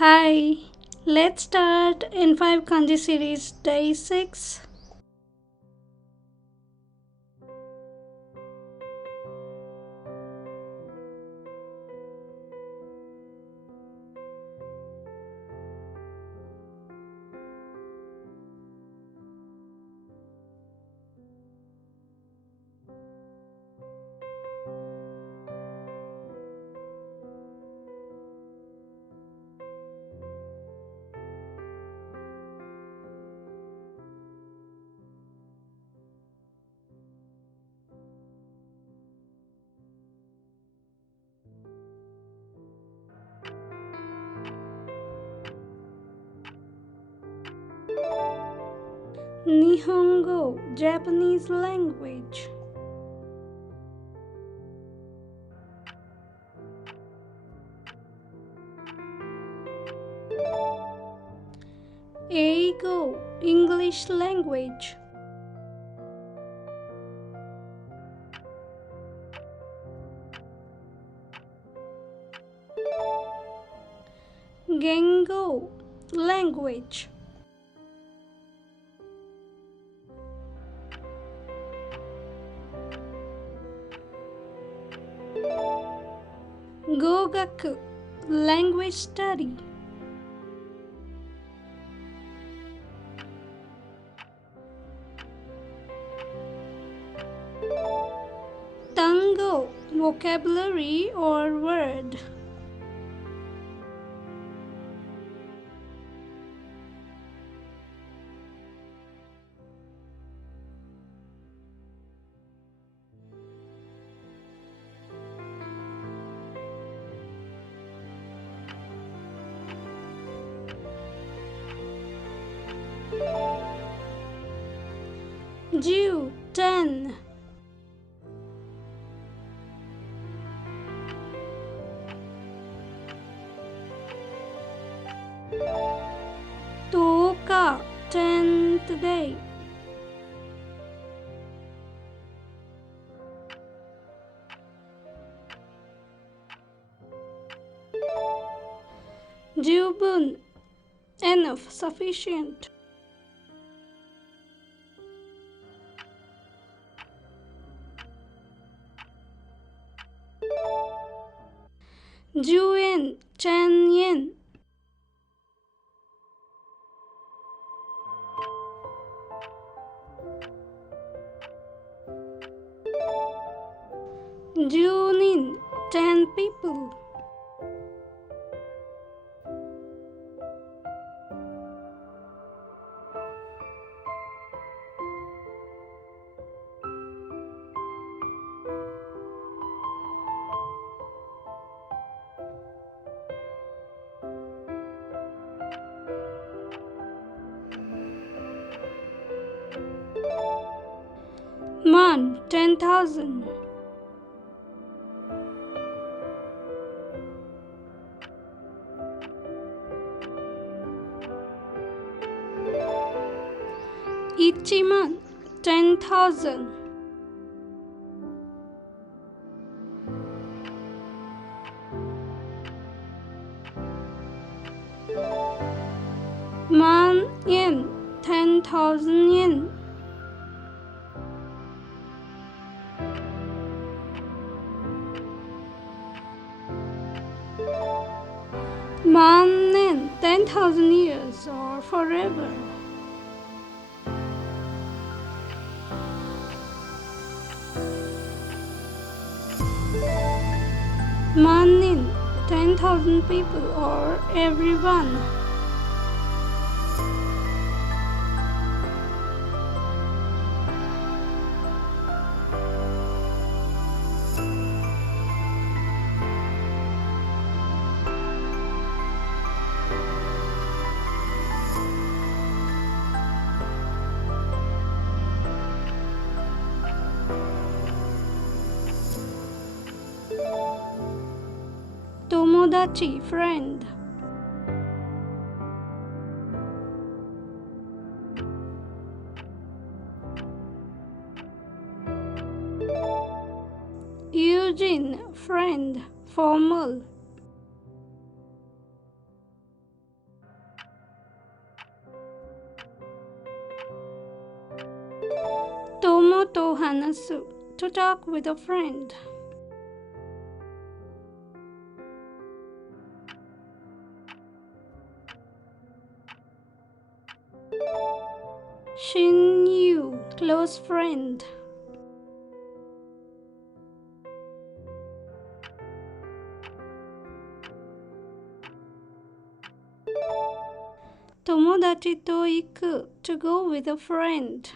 Hi, let's start N5 Kanji Series Day 6. Nihongo, Japanese language. Eigo, English language. Gengo, language. Gogaku, language study. Tango, vocabulary or word. Ju, 10. Toka, 10th day. Jubun, enough, sufficient. Juen, 10 yen. Junin, 10 people. Man, 10,000. Ichiman, 10,000. Man yen, 10,000 yen. Man yen, 10,000 years or forever. Man yen, 10,000 people or everyone. Tomodachi, friend. Eugene, friend, formal. hanasu, to talk with a friend. Shinyu, close friend. Tomodachi to iku, to go with a friend.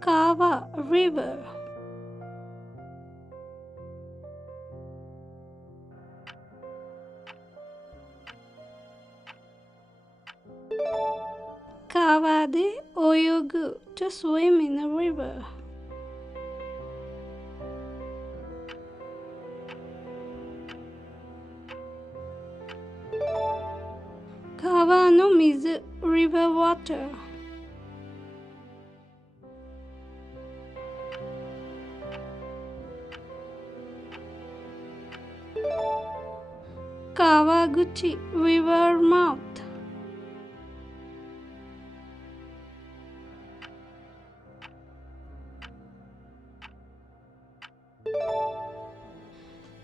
Kawa, river. Kawa de oyogu, to swim in a river. Kawa no mizu, river water. Kawaguchi, river mouth.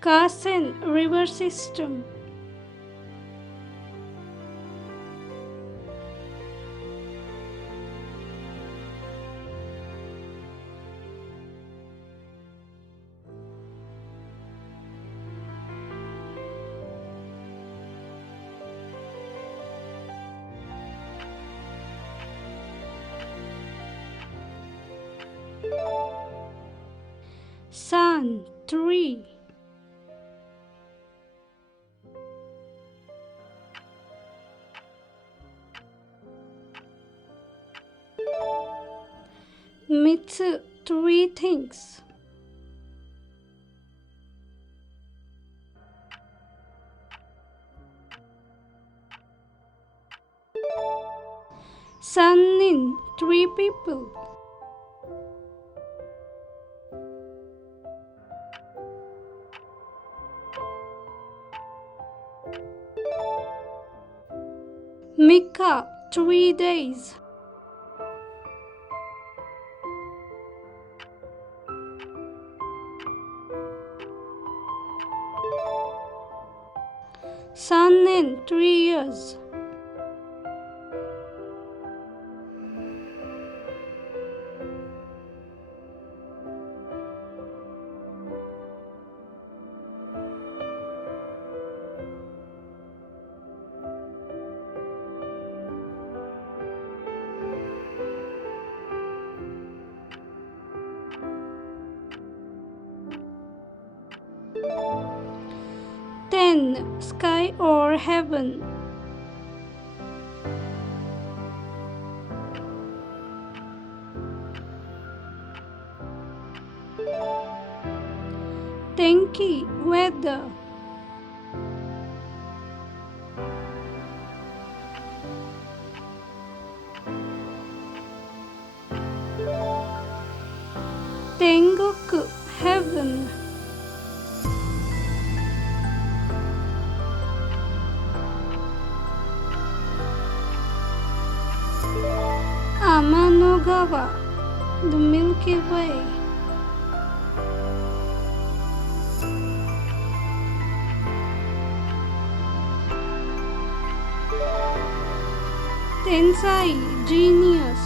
Kasen, river system. Sun, tree. Mitsu, three things. Sannin, three people. Mika, 3 days. Sannen, 3 years. Ten, sky or heaven. Tenki, weather. Tengoku, heaven. Amanogawa, the Milky Way. Tensai, genius.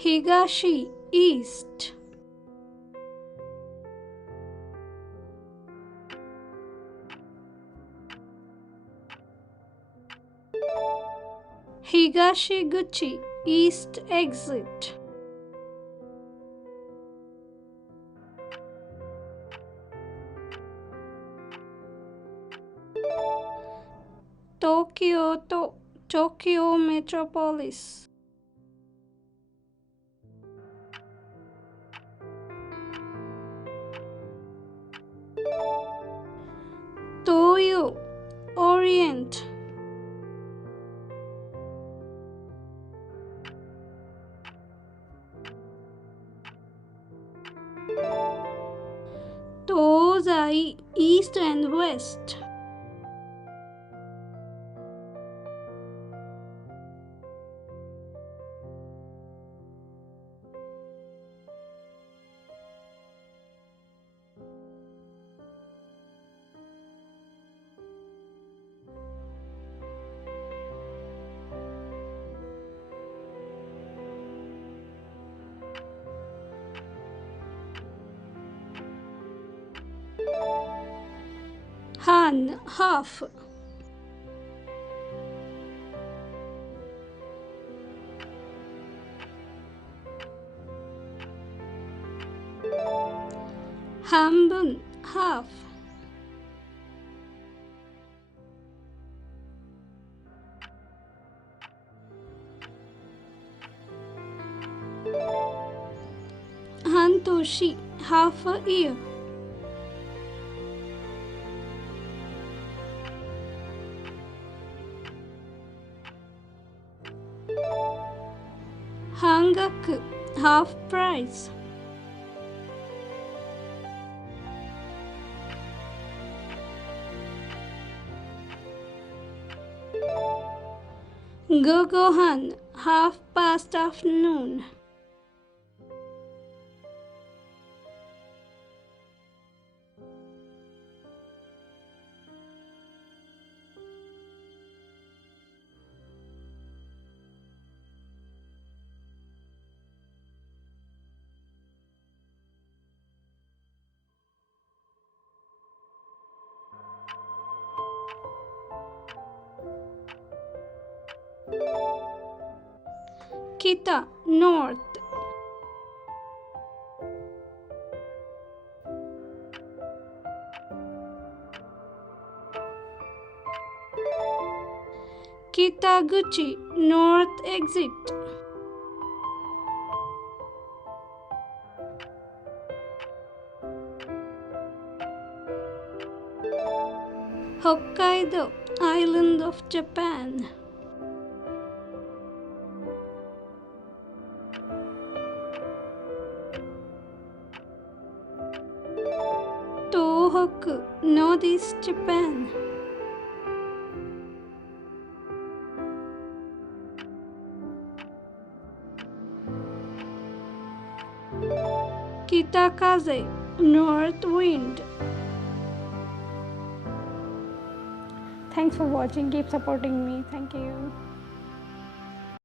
Higashi, east. Higashiguchi, East Exit. Tokyo Metropolis. Toyo, Orient. Tozai, East and West. Han, half. Hambun, half. Hantoshi, half a year. Hangaku, half price. Gogohan, half past afternoon. Kita, north. Kitaguchi, north exit. Hokkaido, island of Japan. Tohoku, northeast Japan. Kitakaze, north wind. Thanks for watching. Keep supporting me. Thank you.